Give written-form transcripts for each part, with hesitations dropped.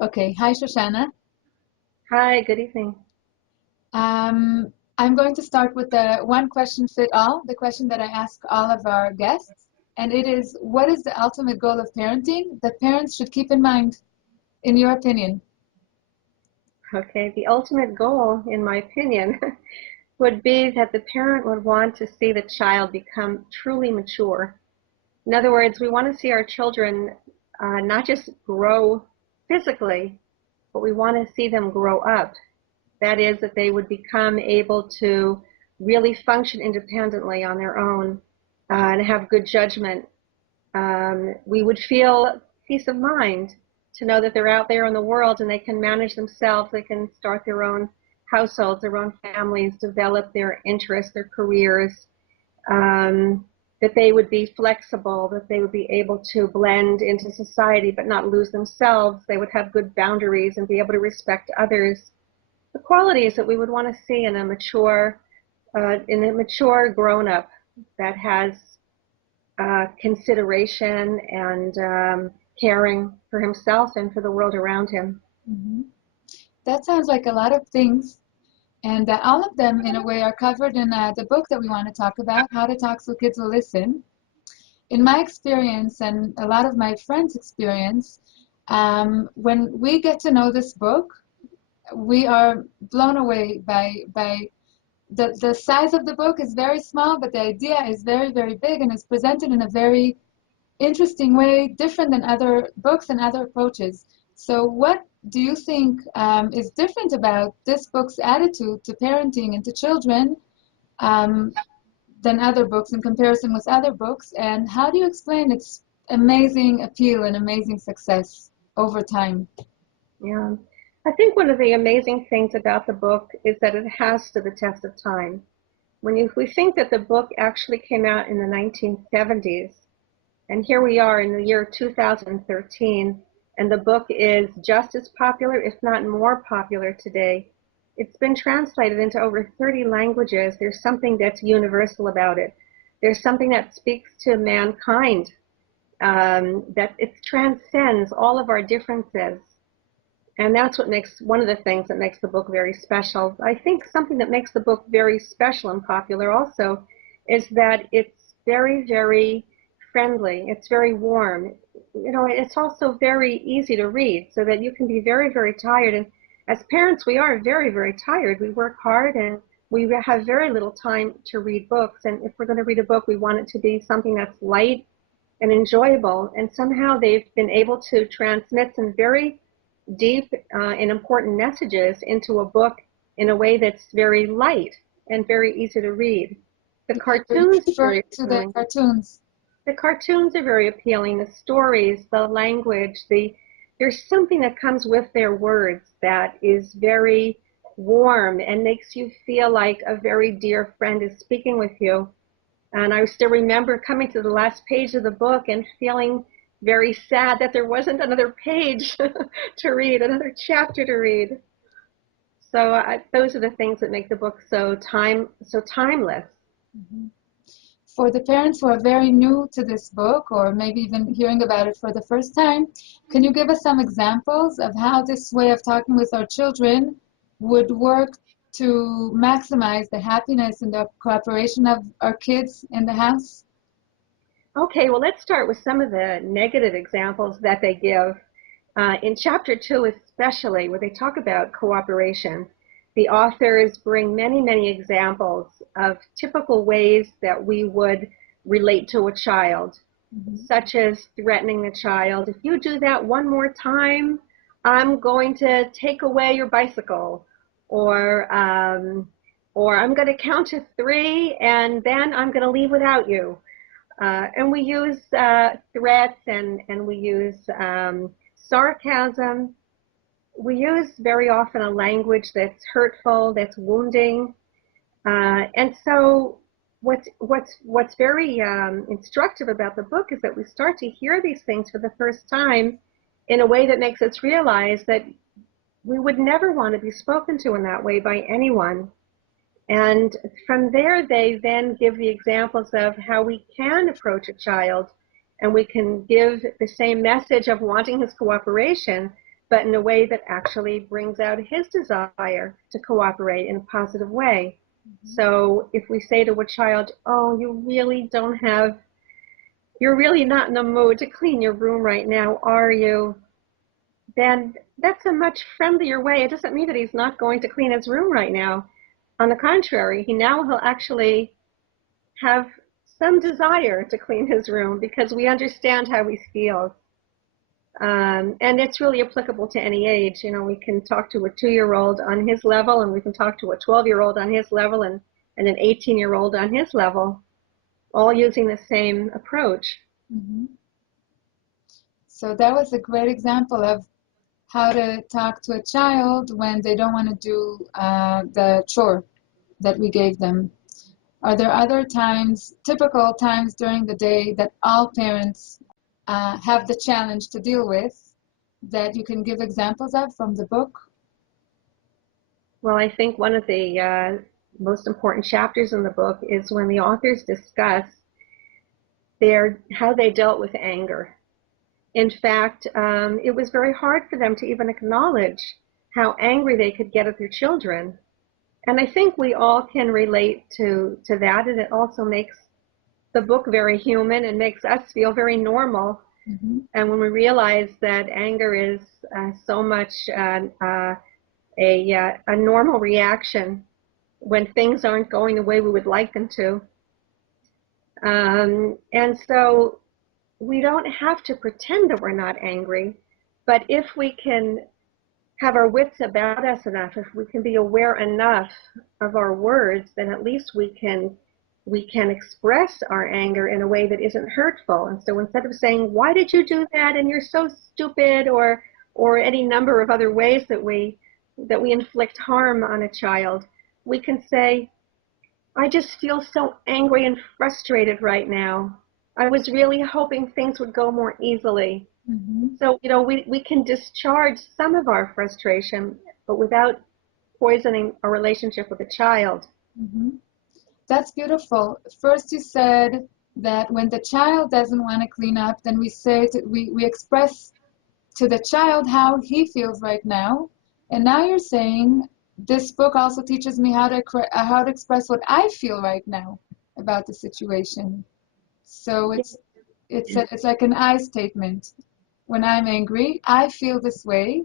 Okay, hi Shoshana. Hi, good evening. I'm going to start with the one question fit all, the question that I ask all of our guests, and it is, what is the ultimate goal of parenting that parents should keep in mind, in your opinion? Okay, the ultimate goal, in my opinion, would be that the parent would want to see the child become truly mature. In other words, we want to see our children not just grow physically, but we want to see them grow up. That is, that they would become able to really function independently on their own and have good judgment. We would feel peace of mind to know that they're out there in the world and they can manage themselves. They can start their own households, their own families, develop their interests, their careers, that they would be flexible, that they would be able to blend into society but not lose themselves. They would have good boundaries and be able to respect others. The qualities that we would want to see in a mature grown-up that has consideration and caring for himself and for the world around him. Mhm. That sounds like a lot of things, and all of them, in a way, are covered in the book that we want to talk about, How to Talk So Kids Will Listen. In my experience, and a lot of my friends' experience, when we get to know this book, we are blown away by the size of the book is very small, but the idea is very, very big and is presented in a very interesting way, different than other books and other approaches. So, what do you think is different about this book's attitude to parenting and to children um, than other books in comparison with other books? And how do you explain its amazing appeal and amazing success over time? Yeah. I think one of the amazing things about the book is that it has stood the test of time. We think that the book actually came out in the 1970s, and here we are in the year 2013, and the book is just as popular, if not more popular today. It's been translated into over 30 languages. There's something that's universal about it. There's something that speaks to mankind, that it transcends all of our differences. And that's what makes one of the things that makes the book very special. I think something that makes the book very special and popular also is that it's very, very friendly. It's very warm. You know, it's also very easy to read so that you can be very, very tired. And as parents, we are very, very tired. We work hard and we have very little time to read books. And if we're going to read a book, we want it to be something that's light and enjoyable. And somehow they've been able to transmit some very deep and important messages into a book in a way that's very light and very easy to read. The You're cartoons are referring very to the appealing. cartoons. The cartoons are very appealing. The stories, the language, there's something that comes with their words that is very warm and makes you feel like a very dear friend is speaking with you. And I still remember coming to the last page of the book and feeling very sad that there wasn't another page to read, another chapter to read. So those are the things that make the book so timeless. Mhm. For the parents who are very new to this book, or maybe even hearing about it for the first time, can you give us some examples of how this way of talking with our children would work to maximize the happiness and the cooperation of our kids in the house? Okay, well, let's start with some of the negative examples that they give. In chapter 2, especially, where they talk about cooperation, the authors bring many, many examples of typical ways that we would relate to a child, Mhm. such as threatening the child. If you do that one more time, I'm going to take away your bicycle, or um, or I'm going to count to three, and then I'm going to leave without you. And we use threats and we use sarcasm. We use very often a language that's hurtful, that's wounding. And so what's very instructive about the book is that we start to hear these things for the first time in a way that makes us realize that we would never want to be spoken to in that way by anyone. And from there, they then give the examples of how we can approach a child and we can give the same message of wanting his cooperation, but in a way that actually brings out his desire to cooperate in a positive way. So if we say to a child, oh, you're really not in the mood to clean your room right now, are you? Then that's a much friendlier way. It doesn't mean that he's not going to clean his room right now. On the contrary, he'll actually have some desire to clean his room because we understand how he feels. And it's really applicable to any age. We can talk to a 2-year-old on his level, and we can talk to a 12-year-old on his level, and an 18-year-old on his level, all using the same approach. Mm-hmm. So that was a great example of how to talk to a child when they don't want to do the chore that we gave them. Are there other times, typical times during the day that all parents have the challenge to deal with that you can give examples of from the book? Well, I think one of the most important chapters in the book is when the authors discuss how they dealt with anger. In fact, it was very hard for them to even acknowledge how angry they could get at their children. And I think we all can relate to that, and it also makes the book very human and makes us feel very normal. Mm-hmm. And when we realize that anger is so much a normal reaction when things aren't going the way we would like them to. And so we don't have to pretend that we're not angry, but if we can have our wits about us enough, if we can be aware enough of our words, then at least we can express our anger in a way that isn't hurtful. And so instead of saying, why did you do that, and you're so stupid, or any number of other ways that we inflict harm on a child, we can say, I just feel so angry and frustrated right now. I was really hoping things would go more easily. Mm-hmm. So, we can discharge some of our frustration, but without poisoning our relationship with a child. Mm-hmm. That's beautiful. First you said that when the child doesn't want to clean up, then we express to the child how he feels right now. And now you're saying this book also teaches me how to express what I feel right now about the situation. So it's like an I statement. When I'm angry, I feel this way,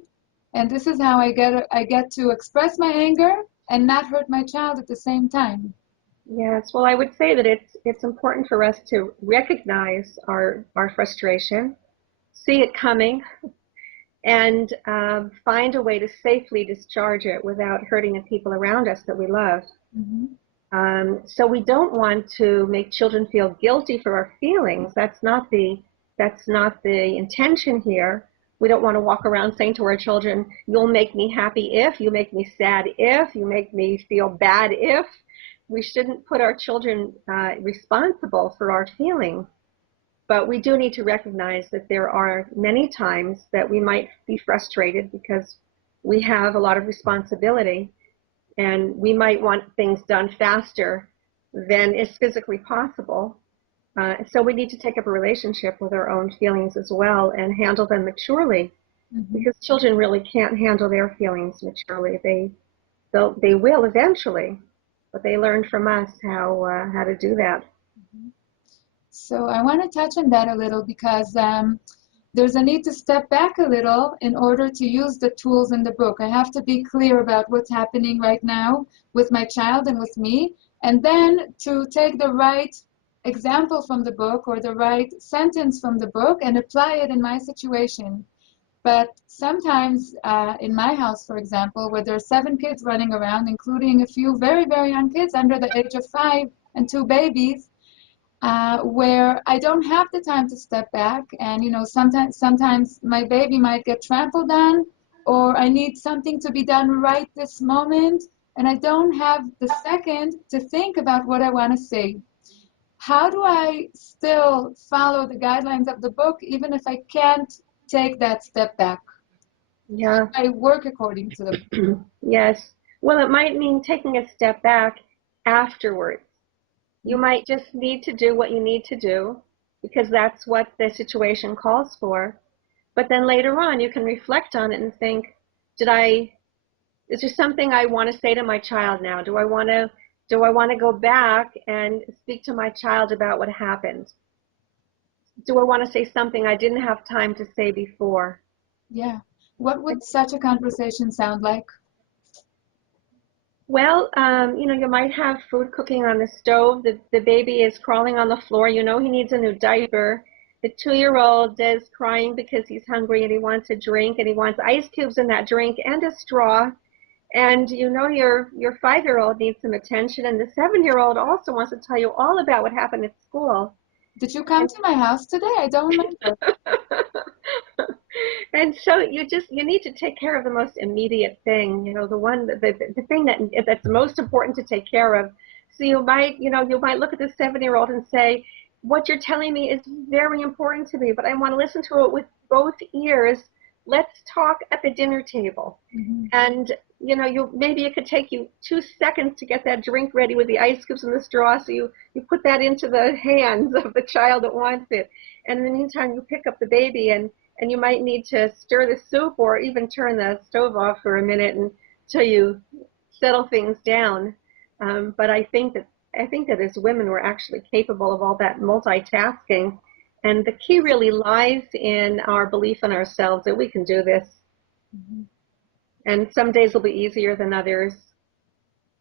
and this is how I get to express my anger and not hurt my child at the same time. Yes, well, I would say that it's important for us to recognize our frustration, see it coming, and find a way to safely discharge it without hurting the people around us that we love. Mm-hmm. So we don't want to make children feel guilty for our feelings. That's not the intention here. We don't want to walk around saying to our children, you'll make me happy if, you make me sad if, you make me feel bad if. We shouldn't put our children responsible for our feelings. But we do need to recognize that there are many times that we might be frustrated because we have a lot of responsibility, and we might want things done faster than is physically possible. So we need to take up a relationship with our own feelings as well and handle them maturely, Mm-hmm. because children really can't handle their feelings maturely. They will eventually, but they learn from us how to do that. So I want to touch on that a little because there's a need to step back a little in order to use the tools in the book. I have to be clear about what's happening right now with my child and with me, and then to take the right example from the book or the right sentence from the book and apply it in my situation. But sometimes in my house, for example, where there are 7 kids running around, including a few very, very young kids under the age of 5 and 2 babies, where I don't have the time to step back, and sometimes my baby might get trampled on, or I need something to be done right this moment, and I don't have the second to think about what I want to say. How do I still follow the guidelines of the book even if I can't take that step back? Yeah. I work according to the book. Yes. Well, it might mean taking a step back afterwards. You might just need to do what you need to do because that's what the situation calls for. But then later on, you can reflect on it and think, is there something I want to say to my child now? Do I want to go back and speak to my child about what happened? Do I want to say something I didn't have time to say before? Yeah. What would such a conversation sound like? Well, you might have food cooking on the stove. The baby is crawling on the floor. You know he needs a new diaper. The 2-year-old is crying because he's hungry and he wants a drink and he wants ice cubes in that drink and a straw. And you know your 5-year-old needs some attention, and the 7-year-old also wants to tell you all about what happened at school. Did you come to my house today? I don't remember. And so you need to take care of the most immediate thing, the thing that's most important to take care of. So you might look at the 7-year-old and say, what you're telling me is very important to me, but I want to listen to it with both ears. Let's talk at the dinner table. Mm-hmm. And maybe it could take you 2 seconds to get that drink ready with the ice cubes and the straw. So you put that into the hands of the child that wants it. And in the meantime, you pick up the baby and you might need to stir the soup or even turn the stove off for a minute until you settle things down. But I think that as women, we're actually capable of all that multitasking. And the key really lies in our belief in ourselves that we can do this. Mm-hmm. And some days will be easier than others.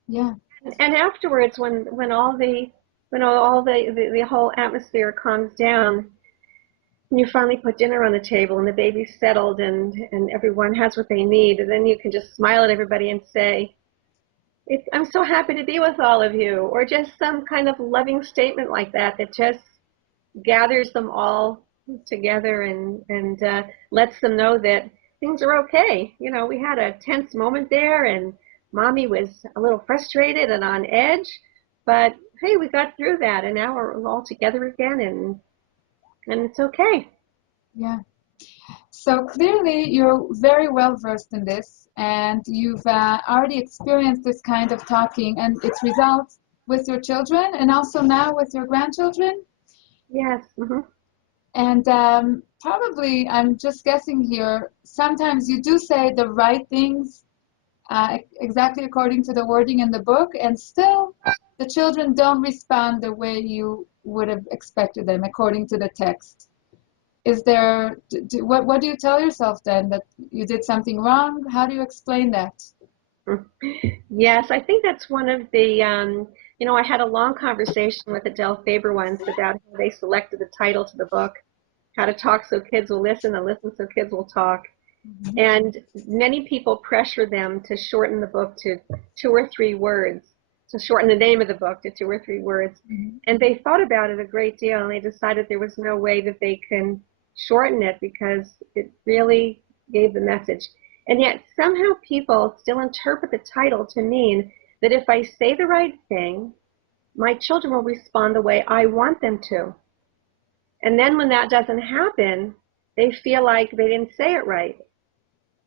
Yeah. And afterwards, when all the whole atmosphere calms down, and you finally put dinner on the table and the baby's settled and everyone has what they need, and then you can just smile at everybody and say, I'm so happy to be with all of you, or just some kind of loving statement like that just gathers them all together and lets them know that things are okay. We had a tense moment there and mommy was a little frustrated and on edge, but hey, we got through that and now we're all together again and it's okay. Yeah. So clearly you're very well versed in this and you've already experienced this kind of talking and its results with your children and also now with your grandchildren. Yes. Mm-hmm. And probably, I'm just guessing here, sometimes you do say the right things exactly according to the wording in the book, and still the children don't respond the way you would have expected them according to the text. Is there, what do you tell yourself then? That you did something wrong? How do you explain that? Yes, I think that's one of the, I had a long conversation with Adele Faber once about how they selected the title to the book, How to Talk So Kids Will Listen and Listen So Kids Will Talk. Mm-hmm. And many people pressure them to shorten the book to 2 or 3 words, to shorten the name of the book to 2 or 3 words. Mm-hmm. And they thought about it a great deal and they decided there was no way that they can shorten it because it really gave the message. And yet somehow people still interpret the title to mean that if I say the right thing, my children will respond the way I want them to. And then when that doesn't happen, they feel like they didn't say it right,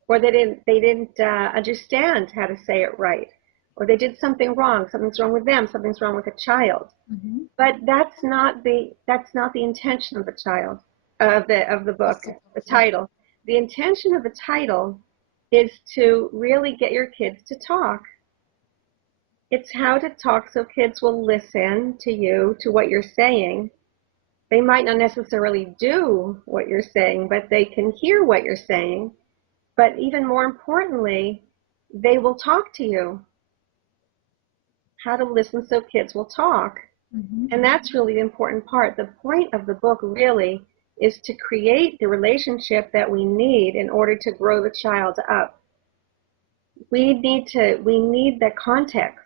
or they didn't understand how to say it right, or they did something wrong. Something's wrong with them. Something's wrong with a child. Mm-hmm. But that's not the intention of the child of the book, the title. The intention of the title is to really get your kids to talk. It's how to talk so kids will listen to you, to what you're saying. They might not necessarily do what you're saying, but they can hear what you're saying. But even more importantly, they will talk to you. How to listen so kids will talk. Mm-hmm. And that's really the important part. The point of the book really is to create the relationship that we need in order to grow the child up. We need the context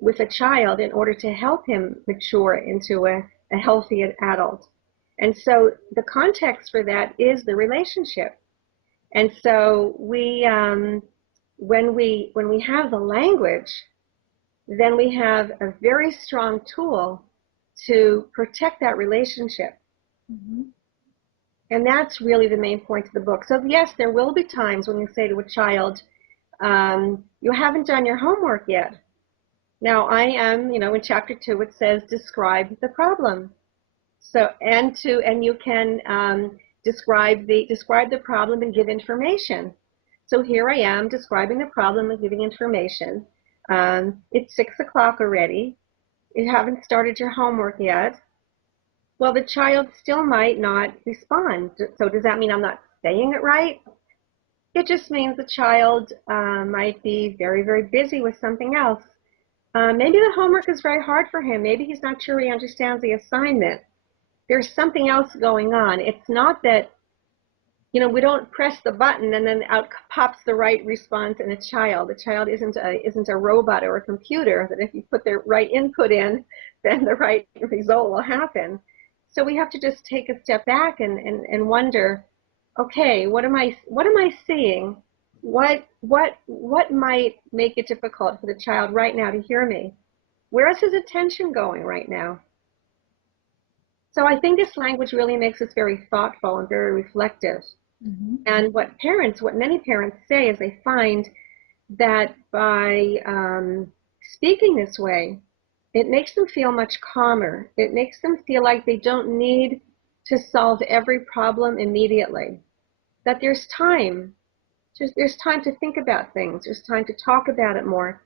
with a child in order to help him mature into a healthy adult. And so the context for that is the relationship. And so when we have the language, then we have a very strong tool to protect that relationship. Mm-hmm. And that's really the main point of the book. So yes, there will be times when you say to a child, you haven't done your homework yet. Now I am, in chapter 2 it says describe the problem. So and you can describe the problem and give information. So here I am describing the problem and giving information. It's 6 o'clock already. You haven't started your homework yet. Well, the child still might not respond. So does that mean I'm not saying it right? It just means the child might be very, very busy with something else. Maybe the homework is very hard for him. Maybe he's not sure he understands the assignment. There's something else going on. It's not that, we don't press the button and then out pops the right response in a child. The child isn't a robot or a computer that if you put the right input in, then the right result will happen. So we have to just take a step back and wonder, okay, what am I seeing? What might make it difficult for the child right now to hear me? Where is his attention going right now? So I think this language really makes us very thoughtful and very reflective. Mm-hmm. And what many parents say is they find that by speaking this way, it makes them feel much calmer. It makes them feel like they don't need to solve every problem immediately. That there's time. There's time to think about things. There's time to talk about it more.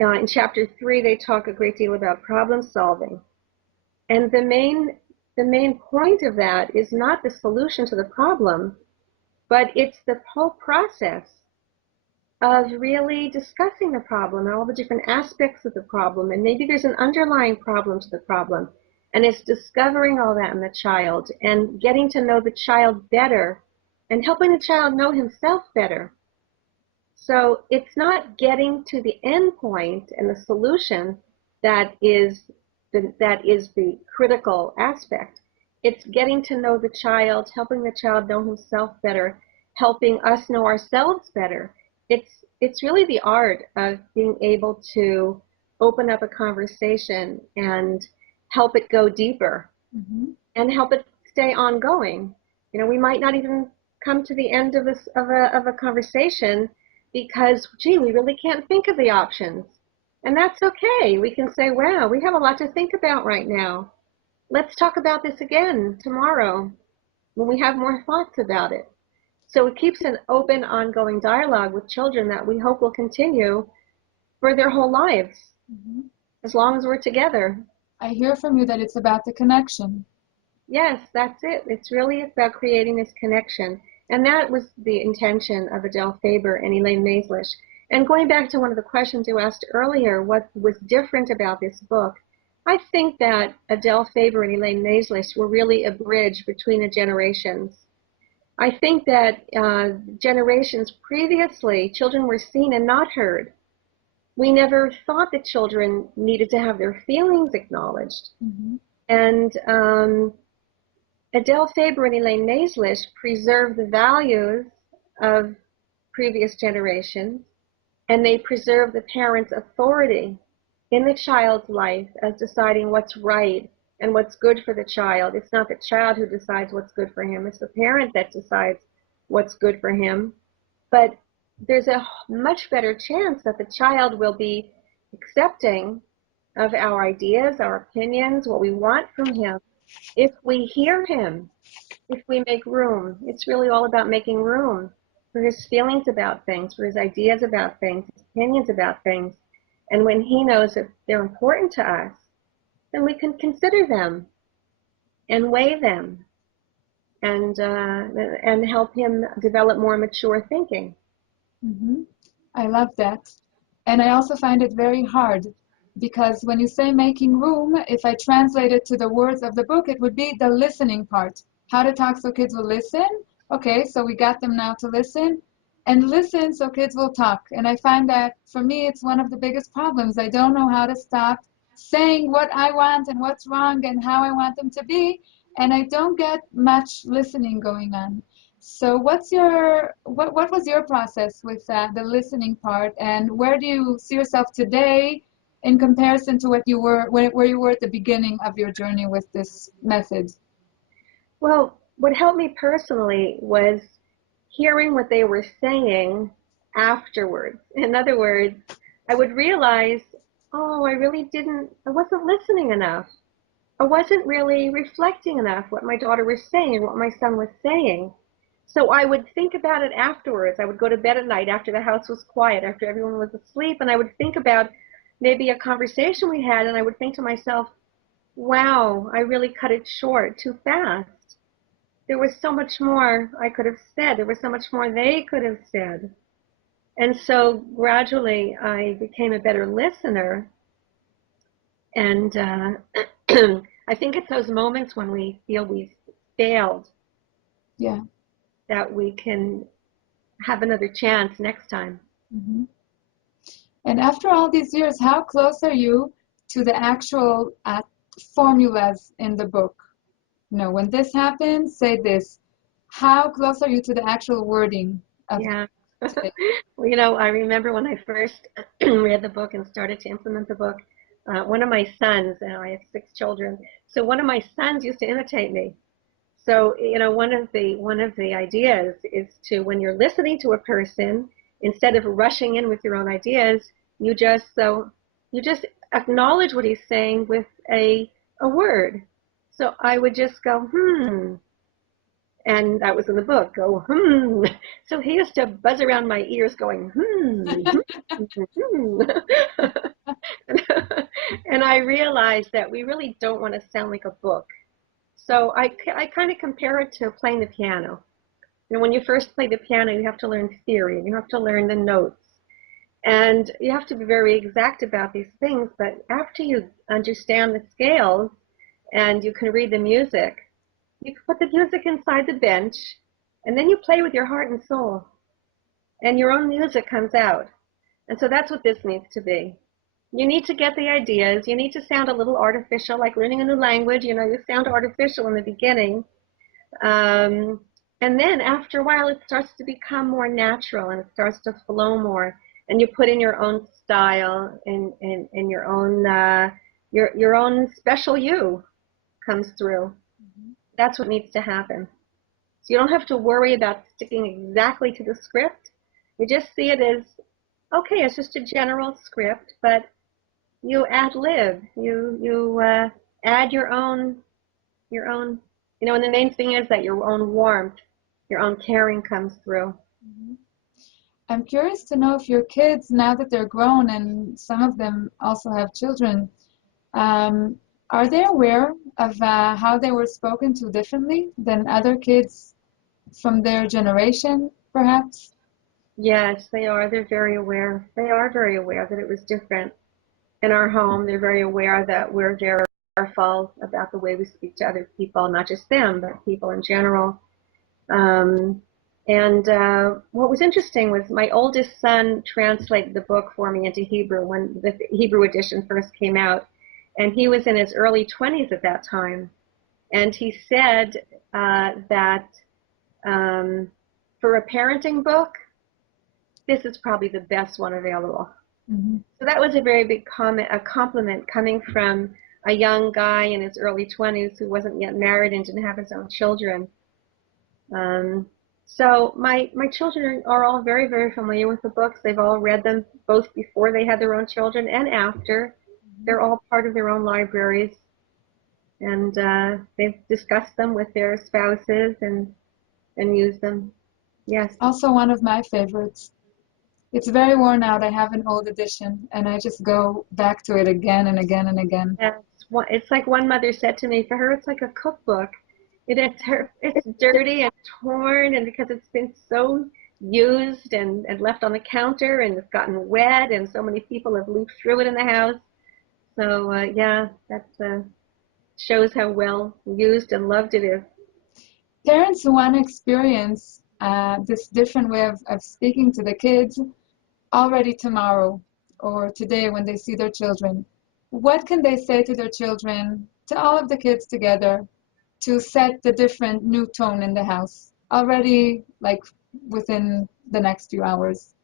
In chapter 3, they talk a great deal about problem solving. And the main point of that is not the solution to the problem, but it's the whole process of really discussing the problem and all the different aspects of the problem. And maybe there's an underlying problem to the problem. And it's discovering all that in the child and getting to know the child better and helping the child know himself better. So it's not getting to the end point and the solution that is the critical aspect. It's getting to know the child, helping the child know himself better, helping us know ourselves better. It's really the art of being able to open up a conversation and help it go deeper, mm-hmm. and help it stay ongoing. We might not even come to the end of a conversation because, gee, we really can't think of the options. And that's okay. We can say, wow, we have a lot to think about right now. Let's talk about this again tomorrow when we have more thoughts about it. So it keeps an open, ongoing dialogue with children that we hope will continue for their whole lives, mm-hmm. as long as we're together. I hear from you that it's about the connection. Yes, that's it. It's really about creating this connection. And that was the intention of Adele Faber and Elaine Maislish. And going back to one of the questions you asked earlier, what was different about this book, I think that Adele Faber and Elaine Maislish were really a bridge between the generations. I think that generations previously, children were seen and not heard. We never thought that children needed to have their feelings acknowledged. Mm-hmm. And Adele Faber and Elaine Maislish preserved the values of previous generations, and they preserved the parent's authority in the child's life as deciding what's right and what's good for the child. It's not the child who decides what's good for him. It's the parent that decides what's good for him. But there's a much better chance that the child will be accepting of our ideas, our opinions, what we want from him, if we hear him, if we make room. It's really all about making room for his feelings about things, for his ideas about things, his opinions about things. And when he knows that they're important to us, then we can consider them and weigh them and help him develop more mature thinking. Mm-hmm. I love that. And I also find it very hard because when you say making room, if I translate it to the words of the book, it would be the listening part. How to talk so kids will listen. Okay, so we got them now to listen. And listen so kids will talk. And I find that for me, it's one of the biggest problems. I don't know how to stop saying what I want and what's wrong and how I want them to be. And I don't get much listening going on. So what was your process with the listening part, and where do you see yourself today in comparison to where you were at the beginning of your journey with this method? Well, what helped me personally was hearing what they were saying afterwards. In other words, I would realize, oh, I wasn't listening enough. I wasn't really reflecting enough what my daughter was saying and what my son was saying. So I would think about it afterwards. I would go to bed at night after the house was quiet, after everyone was asleep, and I would think about maybe a conversation we had, and I would think to myself, wow, I really cut it short too fast. There was so much more I could have said. There was so much more they could have said. And so gradually I became a better listener. And I think it's those moments when we feel we've failed Yeah. that we can have another chance next time. Hmm. And after all these years, how close are you to the actual formulas in the book? You know, when this happens, say this. How close are you to the actual wording of Yeah. today? Well, I remember when I first read the book and started to implement the book, one of my sons, and I have 6 children, so one of my sons used to imitate me. So, one of the ideas is to, when you're listening to a person, instead of rushing in with your own ideas, you just acknowledge what he's saying with a word. So I would just go, and that was in the book, go, So he used to buzz around my ears going, And I realized that we really don't want to sound like a book. So I kind of compare it to playing the piano. When you first play the piano, you have to learn theory, and you have to learn the notes. And you have to be very exact about these things, but after you understand the scales and you can read the music, you can put the music inside the bench, and then you play with your heart and soul, and your own music comes out. And so that's what this needs to be. You need to get the ideas. You need to sound a little artificial, like learning a new language. You sound artificial in the beginning. And then after a while, it starts to become more natural, and it starts to flow more. And you put in your own style, and your own special you comes through. That's what needs to happen. So you don't have to worry about sticking exactly to the script. You just see it as, okay, it's just a general script, but you ad lib. You add your own. And the main thing is that your own warmth, your own caring comes through. Mm-hmm. I'm curious to know if your kids, now that they're grown and some of them also have children, um, are they aware of how they were spoken to differently than other kids from their generation, perhaps? Yes, they are. They're very aware. They are very aware that it was different in our home. They're very aware that we're very careful about the way we speak to other people, not just them, but people in general. Um, and what was interesting was my oldest son translated the book for me into Hebrew when the Hebrew edition first came out. And he was in his early 20s at that time. And he said that for a parenting book, this is probably the best one available. Mm-hmm. So that was a very big a compliment coming from a young guy in his early 20s who wasn't yet married and didn't have his own children. So my children are all very, very familiar with the books. They've all read them both before they had their own children and after. They're all part of their own libraries, and they've discussed them with their spouses and used them. Yes. Also one of my favorites. It's very worn out. I have an old edition, and I just go back to it again and again and again. Yes. It's like one mother said to me, for her, it's like a cookbook. It's dirty and torn, and because it's been so used and left on the counter, and it's gotten wet, and so many people have looped through it in the house. So yeah, that shows how well used and loved it is. Parents who want to experience this different way of speaking to the kids already tomorrow or today when they see their children, what can they say to their children, to all of the kids together, to set the different new tone in the house already, like within the next few hours?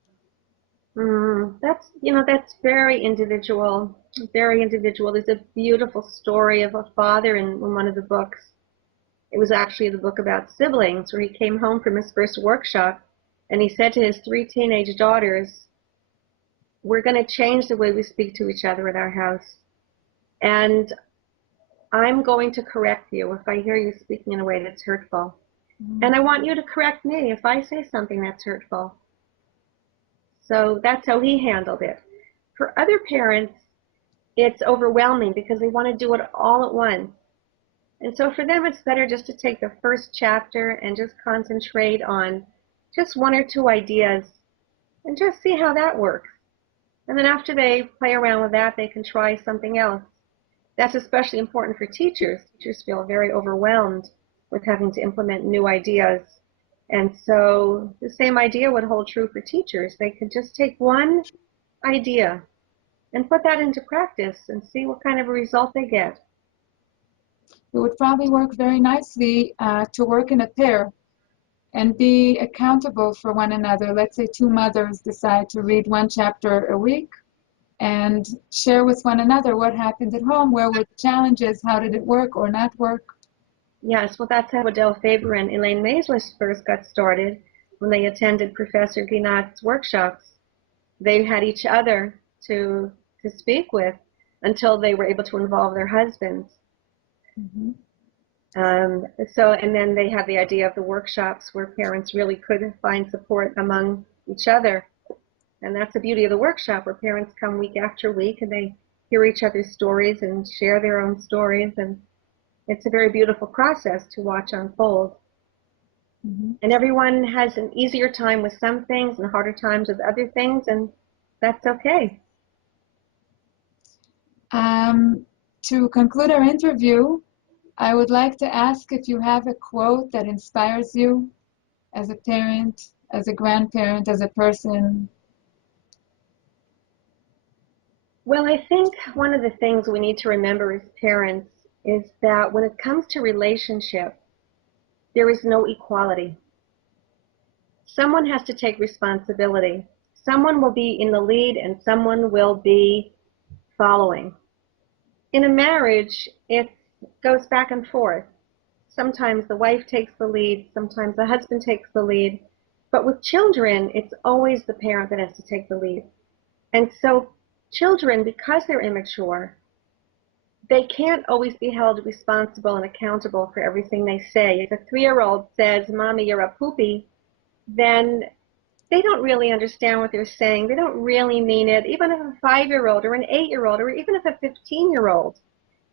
That's very individual, very individual. There's a beautiful story of a father in one of the books. It was actually the book about siblings, where he came home from his first workshop, and he said to his 3 teenage daughters, "We're going to change the way we speak to each other in our house." And I'm going to correct you if I hear you speaking in a way that's hurtful. And I want you to correct me if I say something that's hurtful. So that's how he handled it. For other parents, it's overwhelming because they want to do it all at once. And so for them, it's better just to take the first chapter and just concentrate on just one or two ideas and just see how that works. And then after they play around with that, they can try something else. That's especially important for teachers. Teachers feel very overwhelmed with having to implement new ideas. And so the same idea would hold true for teachers. They could just take one idea and put that into practice and see what kind of a result they get. It would probably work very nicely to work in a pair and be accountable for one another. Let's say two mothers decide to read one chapter a week and share with one another what happened at home, where were the challenges, how did it work or not work. Yes, well, that's how Adele Faber and Elaine Maisler first got started when they attended Professor Ginat's workshops. They had each other to speak with until they were able to involve their husbands. Mm-hmm. And then they had the idea of the workshops where parents really could find support among each other. And that's the beauty of the workshop, where parents come week after week and they hear each other's stories and share their own stories. And it's a very beautiful process to watch unfold. Mm-hmm. And everyone has an easier time with some things and harder times with other things, and that's okay. To conclude our interview, I would like to ask if you have a quote that inspires you as a parent, as a grandparent, as a person. Well, I think one of the things we need to remember as parents is that when it comes to relationship, there is no equality. Someone has to take responsibility. Someone will be in the lead and someone will be following. In a marriage, it goes back and forth. Sometimes the wife takes the lead, sometimes the husband takes the lead. But with children, it's always the parent that has to take the lead. And so children, because they're immature, they can't always be held responsible and accountable for everything they say. If a 3-year-old says, "Mommy, you're a poopy," then they don't really understand what they're saying. They don't really mean it. Even if a 5-year-old or an 8-year-old or even if a 15-year-old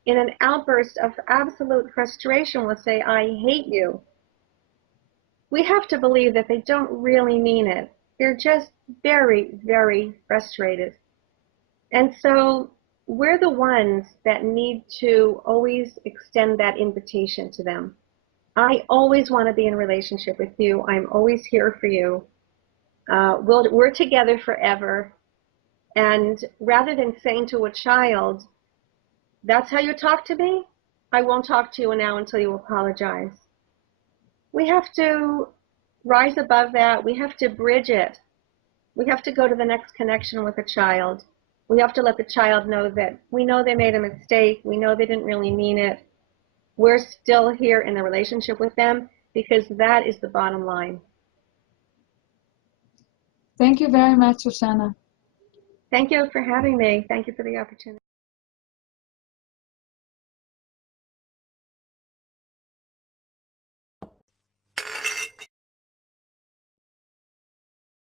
in an outburst of absolute frustration will say, "I hate you," we have to believe that they don't really mean it. They're just very, very frustrated. And so we're the ones that need to always extend that invitation to them. I always want to be in a relationship with you. I'm always here for you. We're together forever. And rather than saying to a child, "That's how you talk to me? I won't talk to you now until you apologize." We have to rise above that. We have to bridge it. We have to go to the next connection with a child. We have to let the child know that we know they made a mistake. We know they didn't really mean it. We're still here in the relationship with them because that is the bottom line. Thank you very much, Shoshana. Thank you for having me. Thank you for the opportunity.